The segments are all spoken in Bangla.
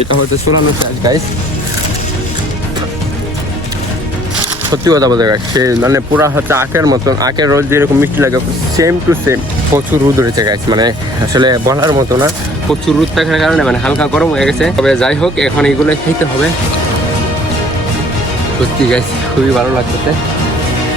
এটা হচ্ছে চুলানো শেষ গাইস। সত্যি কথা বলতে গাইস, সে মানে পুরা হচ্ছে আখের মতন, আখের রোদ যেরকম মিষ্টি লাগে সেম টু সেম। প্রচুর রোদ উঠেছে গাইস, মানে আসলে বলার মতো না। প্রচুর রোদ থাকার কারণে মানে হালকা গরম হয়ে গেছে। তবে যাই হোক, এখন এগুলো খেতে হবে। সত্যি গাইস খুবই ভালো লাগতেছে।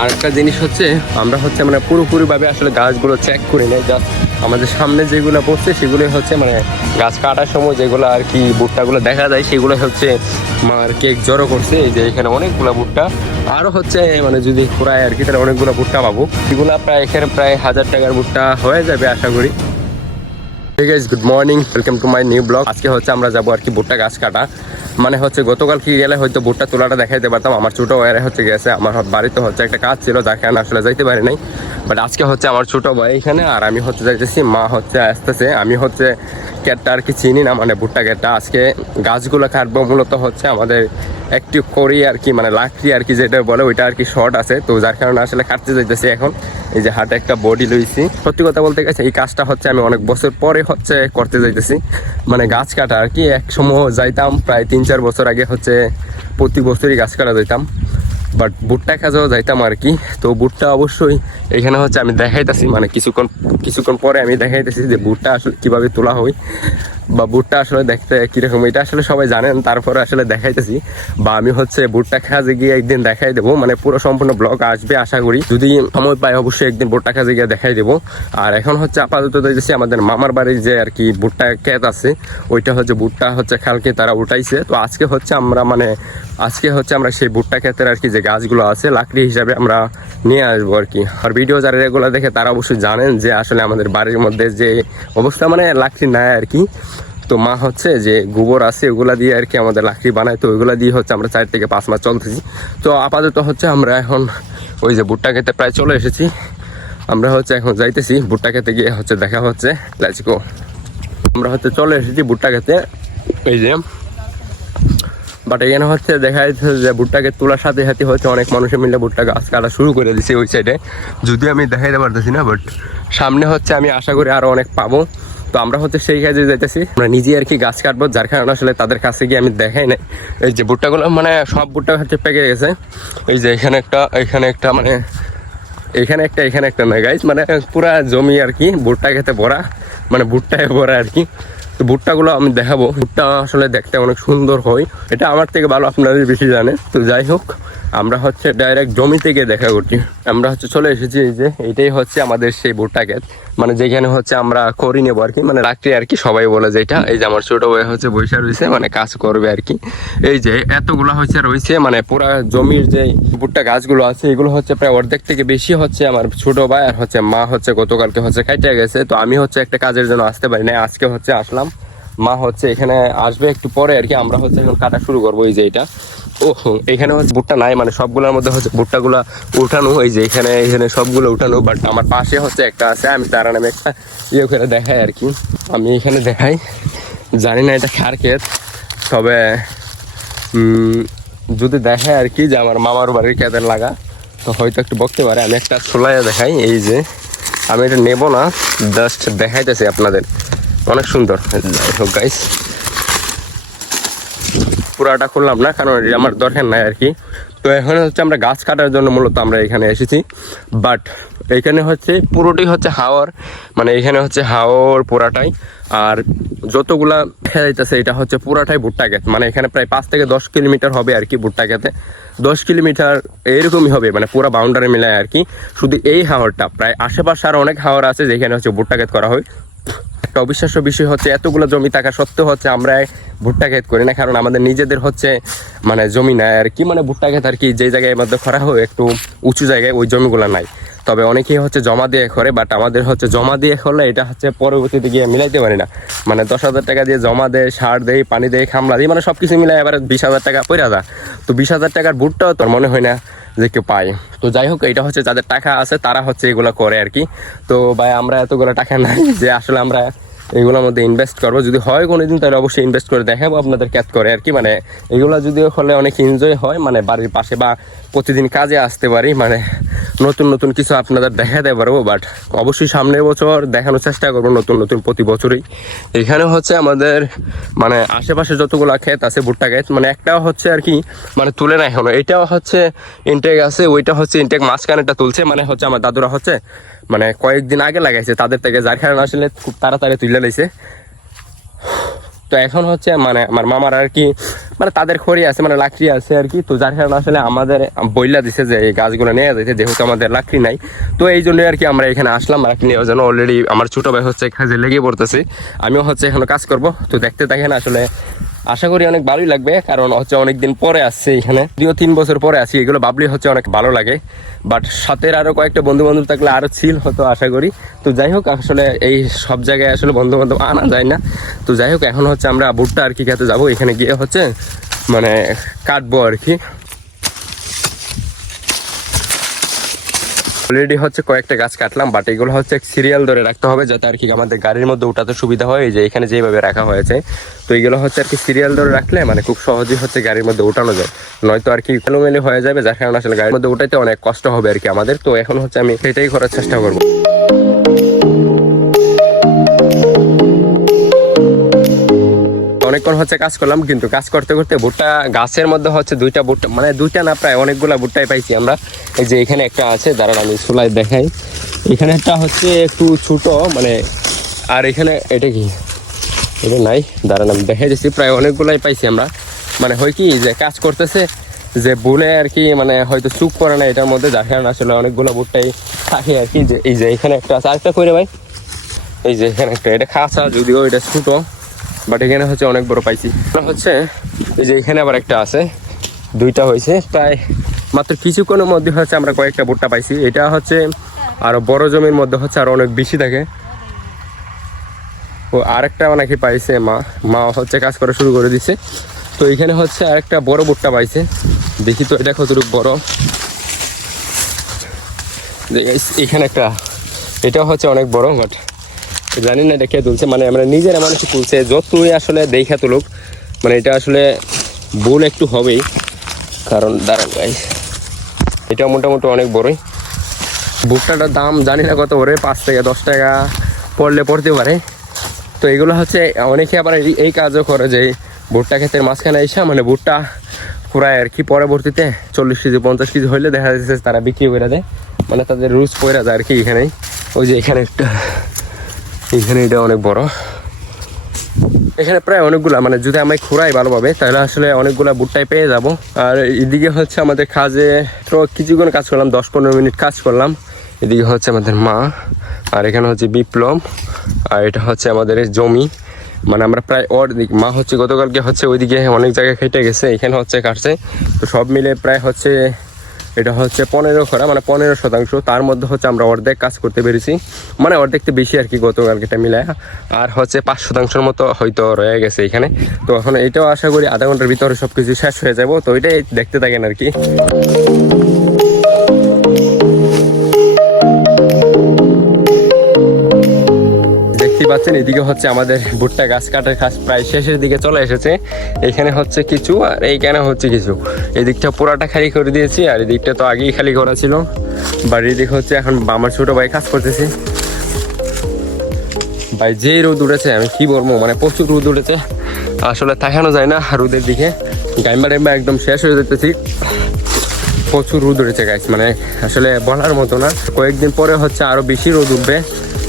আর একটা জিনিস হচ্ছে, আমরা হচ্ছে মানে পুরোপুরিভাবে আসলে গাছগুলো চেক করি না। জাস্ট আমাদের সামনে যেগুলো পড়ছে সেগুলোই হচ্ছে মানে গাছ কাটার সময় যেগুলো আর কি ভুট্টাগুলো দেখা যায় সেগুলো হচ্ছে আর কেক জড়ো করছে। এই যে এখানে অনেকগুলো ভুট্টা, আরও হচ্ছে মানে যদি পুরায় আর কি তাহলে অনেকগুলো ভুট্টা পাবো। এগুলো প্রায় এখানে প্রায় 1000 টাকার ভুট্টা হয়ে যাবে আশা করি। ঠিক আছে, good morning, welcome to my new blog. আজকে হচ্ছে আমরা যাবো আর কি ভুট্টা গাছ কাটা। মানে হচ্ছে গতকাল কি গেলে হয়তো ভুট্টা তোলাটা দেখাইতে পারতাম। আমার ছোটো ভাইয়ের হচ্ছে গেছে, আমার বাড়িতে হচ্ছে একটা কাজ ছিল যার কারণে আসলে যাইতে পারি নাই। বাট আজকে হচ্ছে আমার ছোটো ভাই এখানে, আর আমি হচ্ছে যাইতেছি, মা হচ্ছে আসতেছে। আমি হচ্ছে ক্যাটটা আর কি চিনি না, মানে ভুট্টা ক্যাটটা। আজকে গাছগুলো কাটবো মূলত হচ্ছে আমাদের একটি করি আর কি, মানে লাকড়ি আর কি যেটা বলে, ওইটা আর কি শর্ট আছে, তো যার কারণে আসলে কাটতে যাইতেছি এখন। এই যে হাতে একটা বডি লইছি। সত্যি কথা বলতে গেছে এই কাজটা হচ্ছে আমি অনেক বছর পরে হচ্ছে করতে যাইতেছি, মানে গাছ কাটা আর কি। এক সময় যাইতাম প্রায় 3-4 বছর আগে হচ্ছে প্রতি বছরই গাছ কাটা যাইতাম, বাট ভুট্টা কাজেও যাইতাম আর কি। তো ভুট্টা অবশ্যই এখানে হচ্ছে আমি দেখাইতেছি, মানে কিছুক্ষণ পরে আমি দেখাইতেছি যে ভুট্টা আসলে কীভাবে তোলা হয় বা ভুট্টা আসলে দেখতে কীরকম, এটা আসলে সবাই জানেন, তারপরে আসলে দেখাইতেছি। বা আমি হচ্ছে ভুট্টা কাজে গিয়ে একদিন দেখাই দেবো, মানে পুরো সম্পূর্ণ ব্লগ আসবে আশা করি। যদি সময় পাই অবশ্যই একদিন ভুট্টা কাজে গিয়ে দেখাই দেবো। আর এখন হচ্ছে আপাতত দেখতেছি আমাদের মামার বাড়ির যে আর কি ভুট্টা ক্ষেত আছে, ওইটা হচ্ছে ভুট্টা হচ্ছে কালকে তারা উঠাইছে। তো আজকে হচ্ছে আমরা সেই ভুট্টা ক্ষেতের আর কি যে গাছগুলো আছে লাকড়ি হিসাবে আমরা নিয়ে আসবো আর কি। আর ভিডিও যারা রেগুলার দেখে তারা অবশ্যই জানেন যে আসলে আমাদের বাড়ির মধ্যে যে অবস্থা, মানে লাকড়ি নাই আর কি। তো মা হচ্ছে যে গোবর আছে ওগুলা দিয়ে আর কি আমাদের লাকড়ি বানায়, তো ওইগুলা দিয়ে হচ্ছে আমরা 4 থেকে 5 মাস চলতেছি। তো আপাতত হচ্ছে আমরা এখন ওই যে ভুট্টা খেতে প্রায় চলে এসেছি। আমরা হচ্ছে এখন যাইতেছি ভুট্টা খেতে, গিয়ে হচ্ছে দেখা হচ্ছে। Let's go. আমরা হচ্ছে চলে এসেছি ভুট্টা খেতে, এই যে। বাট এখানে হচ্ছে দেখা যাচ্ছে যে ভুট্টাকে তোলার সাথে সাথে হচ্ছে অনেক মানুষের মিলে ভুট্টা গাছ কাটা শুরু করে দিচ্ছে ওই সাইডে। যদিও আমি দেখাইতে পারতেছি না, বাট সামনে হচ্ছে আমি আশা করি আরও অনেক পাবো। তো আমরা হচ্ছে সেই কাজে যাইতেছি, আমরা নিজে আর কি গাছ কাটবো, যার কারণে আসলে তাদের কাছে গিয়ে আমি দেখাই নাই। এই যে ভুট্টাগুলো মানে সব ভুট্টা হচ্ছে পেকে গেছে। এই যে এখানে একটা মানে এখানে একটা না গাইস, মানে পুরা জমি আর কি ভুট্টা খেতে ভরা, মানে ভুট্টায় ভরা আর কি। তো ভুট্টাগুলো আমি দেখাবো। ভুট্টা আসলে দেখতে অনেক সুন্দর হয়, এটা আমার থেকে ভালো আপনাদের বেশি জানে। তো যাই হোক, আমরা হচ্ছে ডাইরেক্ট জমি থেকে দেখা করছি। আমরা হচ্ছে চলে এসেছি, এই যে এইটাই হচ্ছে আমাদের সেই ভুট্টা ক্ষেত, মানে যেখানে হচ্ছে আমরা করি নেবো আর কি, মানে লাকড়ি আর কি সবাই বলে যেটা। এই যে আমার ছোট ভাই হচ্ছে বৈশা রয়েছে, মানে কাজ করবে আর কি। এই যে এতগুলো হচ্ছে রয়েছে, মানে পুরা জমির যে ভুট্টা গাছগুলো আছে এগুলো হচ্ছে প্রায় অর্ধেক থেকে বেশি হচ্ছে আমার ছোট ভাই আর হচ্ছে মা হচ্ছে গতকালকে হচ্ছে কাটিয়ে গেছে। তো আমি হচ্ছে একটা কাজের জন্য আসতে পারি না, আজকে হচ্ছে আসলাম। মা হচ্ছে এখানে আসবে একটু পরে আর কি। আমরা হচ্ছে এখন কাটা শুরু করবো। এই যে এটা, ও এখানে হচ্ছে ভুট্টা নাই, মানে সবগুলোর মধ্যে হচ্ছে ভুট্টাগুলা উঠানো। এই যে এখানে সবগুলো উঠানো, বাট আমার পাশে হচ্ছে একটা আছে, আমি তার নামে একটা ইয়ে করে দেখাই আর কি। আমি এখানে দেখাই, জানি না এটা কার ক্ষেত, তবে যদি দেখায় আর কি যে আমার মামার বাড়ির ক্ষেতের লাগা, তো হয়তো একটু বকতে পারে। আমি একটা ছোলাইয়া দেখাই, এই যে আমি এটা নেবো না, জাস্ট দেখাইতেছি আপনাদের, অনেক সুন্দর। যাই হোক গাইস, পুরাটা করলাম না কারণ আমার দরকার নাই আর কি। তো এখন হচ্ছে আমরা গাছ কাটার জন্য মূলত আমরা এখানে এসেছি, বাট এখানে হচ্ছে পুরোটি হচ্ছে হাওর, মানে এখানে হচ্ছে হাওর পুরাটাই। আর যতগুলা যাইতেছে এটা হচ্ছে পুরাটাই ভুট্টা ক্ষেত, মানে এখানে প্রায় 5 থেকে 10 কিলোমিটার হবে আর কি ভুট্টা ক্ষেতে। 10 কিলোমিটার এরকমই হবে, মানে পুরো বাউন্ডারি মিলায় আর কি। শুধু এই হাওরটা, প্রায় আশেপাশে আরো অনেক হাওর আছে যেখানে হচ্ছে ভুট্টা ক্ষেত করা হয়। একটা অবিশ্বাস্য বিষয় হচ্ছে এতগুলো জমি থাকা সত্ত্বেও হচ্ছে আমরা ভুট্টা ক্ষেত করি না, কারণ আমাদের নিজেদের হচ্ছে মানে জমি নাই আর কি। মানে ভুট্টা ক্ষেত আর কি যে জায়গায় মধ্যে করা হয় একটু উঁচু জায়গায়, ওই জমিগুলো নাই। তবে অনেকেই হচ্ছে জমা দিয়ে করে, বাট আমাদের হচ্ছে জমা দিয়ে করলে এটা হচ্ছে পরবর্তীতে গিয়ে মিলাইতে পারি না। মানে 10,000 টাকা দিয়ে জমা দেয়, সার দেয়, পানি দেয়, খামলা দিই, মানে সব কিছু মিলাই এবার 20,000 টাকা পড়া যায়। তো 20,000 টাকার ভুট্টাও তোর মনে হয় না যে কেউ পায়। তো যাই হোক, এটা হচ্ছে যাদের টাকা আছে তারা হচ্ছে এগুলো করে আর কি। তো ভাই আমরা এতগুলো টাকা নাই যে আসলে আমরা এইগুলোর মধ্যে ইনভেস্ট করবো, যদি হয় কোনোদিন তাহলে অবশ্যই ইনভেস্ট করে দেখাবো আপনাদের ক্যাচ করে আর কি। মানে এগুলো যদিও হলে অনেক এনজয় হয়, মানে বাড়ির পাশে বা প্রতিদিন কাজে আসতে পারি, মানে নতুন নতুন কিছু আপনাদের দেখাতে পারবো। বাট অবশ্যই সামনের বছর দেখানোর চেষ্টা করবো নতুন নতুন প্রতি বছরই। এখানে হচ্ছে আমাদের মানে আশেপাশে যতগুলো ক্ষেত আছে ভুট্টা ক্ষেত, মানে একটাও হচ্ছে আর কি মানে তুলে না এখনো। এটাও হচ্ছে ইনটেক আছে, ওইটা হচ্ছে ইনটেক, মাঝখানেটা তুলছে, মানে হচ্ছে আমার দাদুরা হচ্ছে মানে কয়েকদিন আগে লাগাইছে তাদের থেকে, যার কারণে আসলে খুব তাড়াতাড়ি তুলে লাইছে। তো এখন হচ্ছে মানে আমার মামার আর কি মানে তাদের খড়ি আছে, মানে লাকড়ি আছে আর কি। তো যার কারণে আসলে আমাদের বইলা দিছে যে এই গাছগুলো নিয়ে যাইতে, যেহেতু আমাদের লাকড়ি নাই। তো এই জন্যই আর কি আমরা এখানে আসলাম লাকড়ি নেওয়ার জন্য। অলরেডি আমার ছোটো ভাই হচ্ছে কাজে লেগে পড়তেছে, আমিও হচ্ছে এখনো কাজ করব। তো দেখতে থাকেন, আসলে আশা করি অনেক ভালোই লাগবে, কারণ হচ্ছে অনেকদিন পরে আসছে এখানে, 2-3 বছর পরে আসি। এগুলো ভাবলে হচ্ছে অনেক ভালো লাগে। বাট সাথে আরও কয়েকটা বন্ধু বান্ধব থাকলে আরও ছিল হতো আশা করি। তো যাই হোক, আসলে এই সব জায়গায় আসলে বন্ধু বান্ধব আনা যায় না। তো যাই হোক, এখন হচ্ছে আমরা ভুট্টা আর কি খেতে যাবো, এখানে গিয়ে হচ্ছে মানে কাটবো আর কি। অলরেডি হচ্ছে কয়েকটা গাছ কাটলাম, বাট এগুলো হচ্ছে সিরিয়াল ধরে রাখতে হবে যাতে আর কি আমাদের গাড়ির মধ্যে উঠাতে সুবিধা হয়। যে এখানে যেভাবে রাখা হয়েছে, তো এগুলো হচ্ছে আর কি সিরিয়াল ধরে রাখলে মানে খুব সহজেই হচ্ছে গাড়ির মধ্যে উঠানো যায়, নয়তো আর কি এলোমেলো হয়ে যাবে, যার কারণে আসলে গাড়ির মধ্যে উঠাইতে অনেক কষ্ট হবে আর কি আমাদের। তো এখন হচ্ছে আমি সেটাই করার চেষ্টা করবো। অনেকক্ষণ হচ্ছে কাজ করলাম, কিন্তু কাজ করতে করতে ভুট্টা গাছের মধ্যে হচ্ছে দুইটা ভুট্টা, মানে দুইটা না প্রায় অনেকগুলা ভুট্টাই পাইছি আমরা। এই যে এখানে একটা আছে, দাঁড়ান আমি চুলায় দেখাই। এখানে একটা হচ্ছে একটু ছোট মানে, আর এখানে এটা কি এটা নাই, দাঁড়ান আমি দেখাই দিচ্ছি। প্রায় অনেকগুলাই পাইছি আমরা। মানে হয় কি যে কাজ করতেছে যে বুনে আর কি, মানে হয়তো চুপ করে না এটার মধ্যে, যার কারণে আসলে অনেকগুলো ভুট্টাই থাকে আর কি। যে এই যে এখানে একটা আছে, আরেকটা করে ভাই, এই যে এখানে একটা, এটা খাসা যদিও এটা ছোট, বাট এখানে হচ্ছে অনেক বড় পাইছি। হচ্ছে এই যে এখানে আবার একটা আছে, দুইটা হয়েছে প্রায় মাত্র কিছুক্ষণের মধ্যে হচ্ছে আমরা কয়েকটা ভুট্টা পাইছি। এটা হচ্ছে আরো বড় জমির মধ্যে হচ্ছে আরো অনেক বেশি থাকে। ও আরেকটা নাকি পাইছে মা হচ্ছে কাজ করা শুরু করে দিছে। তো এখানে হচ্ছে আরেকটা বড় ভুট্টা পাইছে, দেখি তো এটা কতটুকু বড়। এখানে একটা, এটাও হচ্ছে অনেক বড়, বাট জানি না এটা কে তুলছে, মানে আমরা নিজেরা মানুষ তুলছে, যতই আসলে দেখা তুলুক মানে এটা আসলে ভুল একটু হবেই। কারণ দাঁড়ান গাইস, এটা মোটামুটি অনেক বড়ই। ভুট্টাটার দাম জানি না কত পড়ে, 5 থেকে 10 টাকা পড়তে পারে। তো এগুলো হচ্ছে অনেকে আবার এই কাজও করে যে ভুট্টা ক্ষেতের মাঝখানে এসে মানে ভুট্টা পুরায় আর কি, পরবর্তীতে 40 কেজি 50 কেজি হইলে দেখা যাচ্ছে তারা বিক্রি করে দেয়, মানে তাদের রুজ পড়ে যায় আর কি। এখানেই ওই যে এখানে একটা, এখানে এটা অনেক বড়, এখানে প্রায় অনেকগুলা, মানে যদি আমি খুঁড়াই ভালোভাবে তাহলে আসলে অনেকগুলা ভুট্টাই পেয়ে যাব। আর এদিকে হচ্ছে আমাদের কাজে তো কিছুক্ষণ কাজ করলাম, 10-15 মিনিট কাজ করলাম। এদিকে হচ্ছে আমাদের মা, আর এখানে হচ্ছে বিপ্লব, আর এটা হচ্ছে আমাদের জমি। মানে আমরা প্রায় অর্ধেক, মা হচ্ছে গতকালকে হচ্ছে ওইদিকে অনেক জায়গায় কেটে গেছে, এখানে হচ্ছে কাটছে। তো সব মিলে প্রায় হচ্ছে এটা হচ্ছে 15 খরা, মানে 15%। তার মধ্যে হচ্ছে আমরা অর্ধেক কাজ করতে পেরেছি, মানে অর্ধেকটা বেশি আর কি গতকালকেটা মিলায়। আর হচ্ছে 5% মতো হয়তো রয়ে গেছে এখানে। তো এখন এটাও আশা করি আধা ঘন্টার ভিতরে সব কিছু শেষ হয়ে যাবো। তো এটাই দেখতে থাকেন আর কি। দেখতেই পাচ্ছেন এদিকে হচ্ছে আমাদের ভুট্টা গাছ কাটার কাজ প্রায় শেষের দিকে চলে এসেছে। এখানে হচ্ছে কিছু, আর এইখানে হচ্ছে কিছু। এই দিকটা পুরাটা খালি করে দিয়েছি, আর এই দিকটা তো আগেই খালি করা ছিল। বাড়ির দিকে হচ্ছে এখন আমার ছোট ভাই কাজ করতেছি। ভাই যে রোদ উঠেছে আমি কি বলবো, মানে প্রচুর রোদ উঠেছে, আসলে তাকানো যায় না রোদের দিকে। গাইম্বা টাইম্বা একদম শেষ হয়ে যেতেছি, প্রচুর রোদ উঠেছে গাইস, মানে আসলে বলার মতো না। কয়েকদিন পরে হচ্ছে আরো বেশি রোদ উঠবে,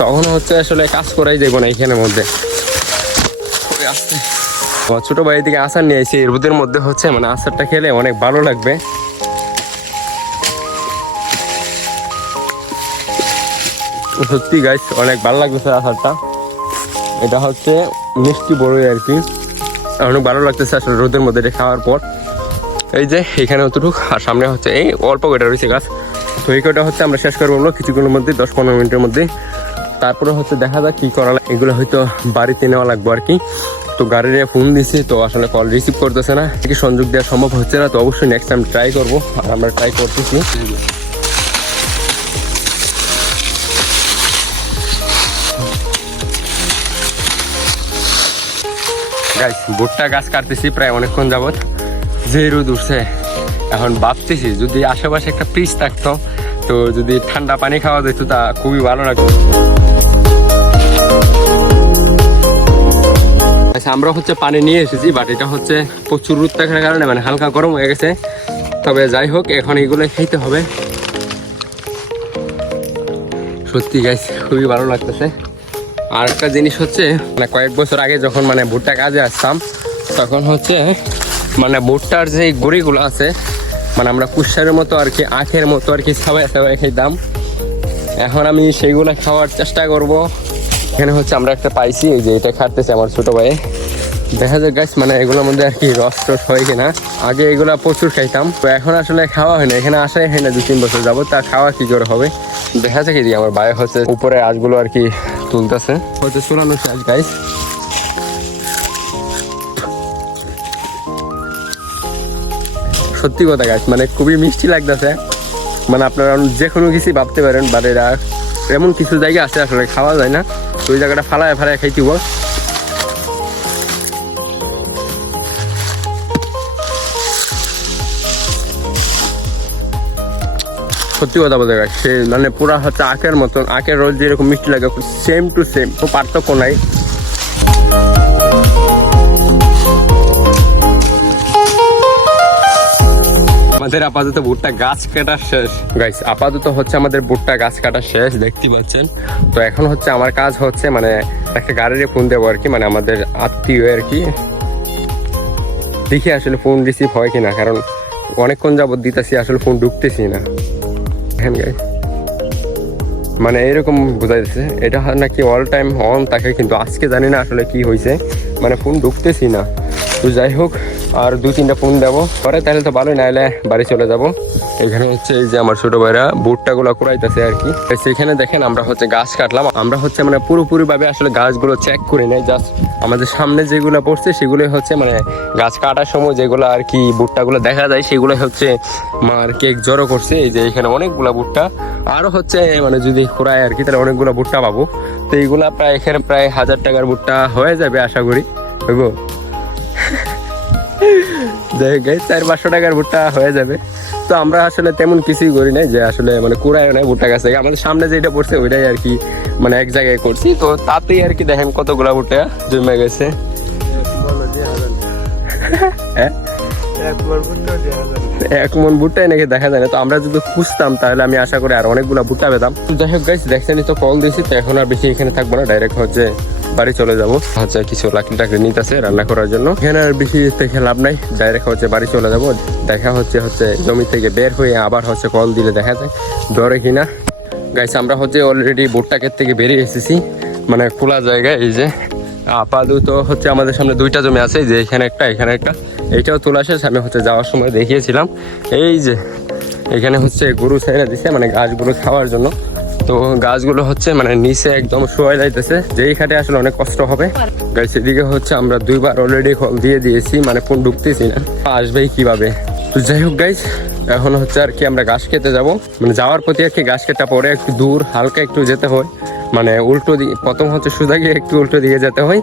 তখন হচ্ছে আসলে কাজ করাই যাবো না এখানের মধ্যে। ছোট ভাই দিকে আচার নিয়ে এসেছি, রোদের মধ্যে হচ্ছে মানে আচারটা খেলে অনেক ভালো লাগবে। সত্যি গাইস অনেক ভালো লাগতেছে আচারটা। এটা হচ্ছে মিষ্টি বড়ই আর কি, অনেক ভালো লাগতেছে আসলে রোদের মধ্যে এটা খাওয়ার পর। এই যে এখানে অতটুক, আর সামনে হচ্ছে এই অল্প কটা রয়েছে গাছ। তো এই কটা হচ্ছে আমরা শেষ করবো কিছুক্ষণের মধ্যে, 10-15 মিনিটের মধ্যে। তারপরে হচ্ছে দেখা যাক কি করা লাগে, এগুলো হয়তো বাড়িতে নেওয়া লাগবে আর কি। তো গাড়ি নিয়ে ফোন দিছি, তো আসলে কল রিসিভ করতেছে না, সংযোগ দেওয়া সম্ভব হচ্ছে না। তো অবশ্যই নেক্সট টাইম ট্রাই করবো, আর আমরা ট্রাই করতেছি। গাইস ভুট্টা গাছ কাটতেছি প্রায় অনেকক্ষণ যাবত, যে রোদ উঠছে। এখন ভাবতেছি যদি আশেপাশে একটা ফ্রিজ থাকতো, তো যদি ঠান্ডা পানি খাওয়া যেত তা খুবই ভালো লাগতো। আচ্ছা আমরা হচ্ছে পানি নিয়ে এসেছি, বাট এটা হচ্ছে প্রচুর রোদ থাকার কারণে মানে হালকা গরম হয়ে গেছে। তবে যাই হোক এখন এইগুলো খেতে হবে। সত্যি গাইস খুবই ভালো লাগতেছে। আর একটা জিনিস হচ্ছে মানে কয়েক বছর আগে যখন মানে ভুট্টা কাজে আসতাম, তখন হচ্ছে মানে ভুট্টার যে গুঁড়িগুলো আছে মানে আমরা কুশারের মতো আর কি, আখের মতো আর কি সবাই খেতাম। এখন আমি সেইগুলো খাওয়ার চেষ্টা করব। এখানে হচ্ছে আমরা একটা পাইছি, এই যে এটা খাটতেছে আমার ছোটো ভাই। দেখা যাক গাছ মানে এগুলোর মধ্যে আর কি রস টস হয় কিনা। আগে এগুলা প্রচুর খাইতাম, তো এখন আসলে খাওয়া হয় না, এখানে আসাই হয় না 2-3 বছর যাবো। তা খাওয়া কি করে হবে। দেখা যাক কি আমার ভাই হচ্ছে উপরে আঁশগুলো আর কি তুলতেছে, হচ্ছে চুলানো শেষ গাইস। সত্যি কথা গাছ মানে খুবই মিষ্টি লাগতেছে। মানে আপনারা যে কোনো কিছু ভাবতে পারেন, বাট এরা এমন কিছু জায়গা আছে আসলে খাওয়া যায় না, তো ওই জায়গাটা ফালায় খাইতে হবে। সত্যি কথা বলতে গেছে সে মানে পুরা হচ্ছে আখের মতন, আখের রোজ যেরকম মিষ্টি লাগে সেম টু সেম, কোনো পার্থক্য নাই। আমাদের আপাতত ভুট্টা গাছ কাটা শেষ গাইস, আপাতত হচ্ছে আমাদের ভুট্টা গাছ কাটা শেষ দেখতে পাচ্ছেন। তো এখন হচ্ছে আমার কাজ হচ্ছে মানে একটা গাড়ির ফোন দেবো আর কি, মানে আমাদের আত্মীয় আর কি। দেখি আসলে ফোন রিসিভ হয় কিনা, কারণ অনেকক্ষণ যাবত দিতেছি আসলে ফোন ঢুকতেছি না। মানে এরকম বোঝাইছে এটা নাকি অল টাইম অন থাকে, কিন্তু আজকে জানি না আসলে কি হয়েছে, মানে ফোন ঢুকতেছি না। তো যাই হোক আর 2-3টা ফোন দেবো পরে, তাহলে তো ভালোই, নাহলে বাড়ি চলে যাব। এখানে হচ্ছে এই যে আমার ছোট ভাইরা ভুট্টাগুলো কুড়াইতেছে আর কি। সেখানে দেখেন আমরা হচ্ছে গাছ কাটলাম, আমরা হচ্ছে মানে পুরোপুরি ভাবে আসলে গাছগুলো চেক করি নাই, জাস্ট আমাদের সামনে যেগুলো পড়ছে সেগুলোই হচ্ছে মানে গাছ কাটার সময় যেগুলো আর কি ভুট্টাগুলো দেখা যায় সেগুলো হচ্ছে আর কেক জড়ো করছে। এই যে এখানে অনেকগুলা ভুট্টা, আরো হচ্ছে মানে যদি কুড়ায় আর কি তাহলে অনেকগুলো ভুট্টা পাবো। তো এইগুলা প্রায় এখানে প্রায় 1000 টাকার ভুট্টা হয়ে যাবে আশা করি, হইব। যাই হোক 400-500 টাকার ভুট্টা হয়ে যাবে। তো আমরা আসলে তেমন কিছুই করি নাই, যে আসলে মানে কুড়ায় নাই ভুট্টা গাছ থেকে, আমাদের সামনে যেটা পড়ছে ওইটাই আর কি মানে এক জায়গায় করছি। তো তাতেই আর কি দেখেন কতগুলা ভুট্টা জমে গেছে। এক মন ভুট্টাই নাকি দেখা যায় না। তো আমরা যদি খুঁজতাম তাহলে আমি আশা করি আর অনেকগুলা ভুট্টা পেতাম। যাই হোক গাইস দেখছেনই তো কল দিয়েছি, তো এখন আর বেশি এখানে থাকবো না, ডাইরেক্ট হচ্ছে বাড়ি চলে যাবো। হচ্ছে কিছু লাকড়ি টাকড়ি নিতেছে রান্না করার জন্য, এখানে আর বেশি দেখে লাভ নাই, ডাইরেক্ট হচ্ছে বাড়ি চলে যাবো। দেখা হচ্ছে জমি থেকে বের হয়ে আবার হচ্ছে কল দিলে দেখা যায় ধরে কিনা। গাইস আমরা হচ্ছে অলরেডি ভুট্টা ক্ষেত থেকে বেরিয়ে এসেছি, মানে খোলা জায়গায়। এই যে আপাতত হচ্ছে আমাদের সামনে 2টা জমি আছে, যে এখানে একটা এখানে একটা, এইটাও তোলা শেষ। আমি হচ্ছে যাওয়ার সময় দেখিয়েছিলাম, এই যে এখানে হচ্ছে গরু ছেড়ে দিছে মানে গাছগুলো খাওয়ার জন্য। তো গাছগুলো হচ্ছে মানে নিচে একদম শোয়া যাইতেছে, যেই খাটে আসলে অনেক কষ্ট হবে। গাছ এদিকে হচ্ছে আমরা 2বার অলরেডি কল দিয়ে দিয়েছি, মানে ফোন ঢুকতেছি না, আসবেই কিভাবে। তো যাই হোক গাইস এখন হচ্ছে আর কি আমরা ঘাস খেতে যাব, মানে যাওয়ার প্রতি আর কি ঘাস খেতে পরে একটু দূর হালকা একটু যেতে হয়, মানে উল্টো দিকে প্রথম হচ্ছে সোজা গিয়ে একটু উল্টো দিকে যেতে হয়।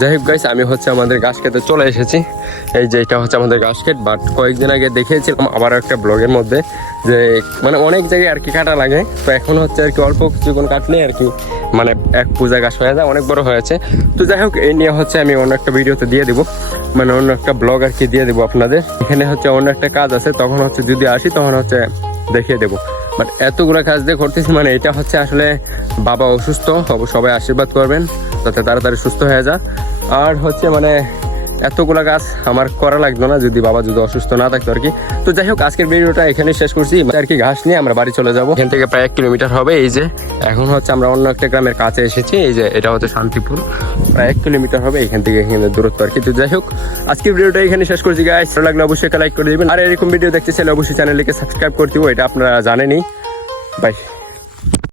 যাই হোক গাইস আমি হচ্ছে আমাদের ঘাস খেতে চলে এসেছি। এই যে এটা হচ্ছে আমাদের ঘাস খেত, বাট কয়েকদিন আগে দেখিয়েছিলাম আবার একটা ব্লগের মধ্যে যে মানে অনেক জায়গায় আর কি কাটা লাগে। তো এখন হচ্ছে আর কি অল্প কিছুক্ষণ কাটলে আর কি মানে এক পূজা গাছ হয়ে যায়, অনেক বড় হয়েছে। তো যাই হোক এই নিয়ে হচ্ছে আমি অন্য একটা ভিডিওতে দিয়ে দিব, মানে অন্য একটা ব্লগ আর কি দিয়ে দেবো আপনাদের। এখানে হচ্ছে অন্য একটা কাজ আছে, তখন হচ্ছে যদি আসি তখন হচ্ছে দেখিয়ে দেবো। বাট এতগুলো কাজ দিয়ে করতেছি, মানে এটা হচ্ছে আসলে বাবা অসুস্থ, সবাই আশীর্বাদ করবেন যাতে তাড়াতাড়ি সুস্থ হয়ে যায়। আর হচ্ছে মানে এতগুলা গাছ আমার করা লাগতো না যদি বাবা যদি অসুস্থ না থাকতো আর কি। তো যাই হোক আজকের ভিডিওটা এখানে শেষ করছি আর কি। ঘাস নিয়ে আমরা বাড়ি চলে যাবো, এখান থেকে প্রায় 1 কিলোমিটার হবে। এই যে এখন হচ্ছে আমরা অন্য একটা গ্রামের কাছে এসেছি, এই যে এটা হচ্ছে শান্তিপুর, প্রায় 1 কিলোমিটার হবে এখান থেকে এখানে দূরত্ব আর কি। তো যাই হোক আজকের ভিডিওটা এখানে শেষ করছি গাইস, ভালো লাগলে অবশ্যই একটা লাইক করে দিবেন, আর এরকম ভিডিও দেখতে চাইলে অবশ্যই চ্যানেলটিকে সাবস্ক্রাইব করতে হবে, এটা আপনারা জানেনই। বাই।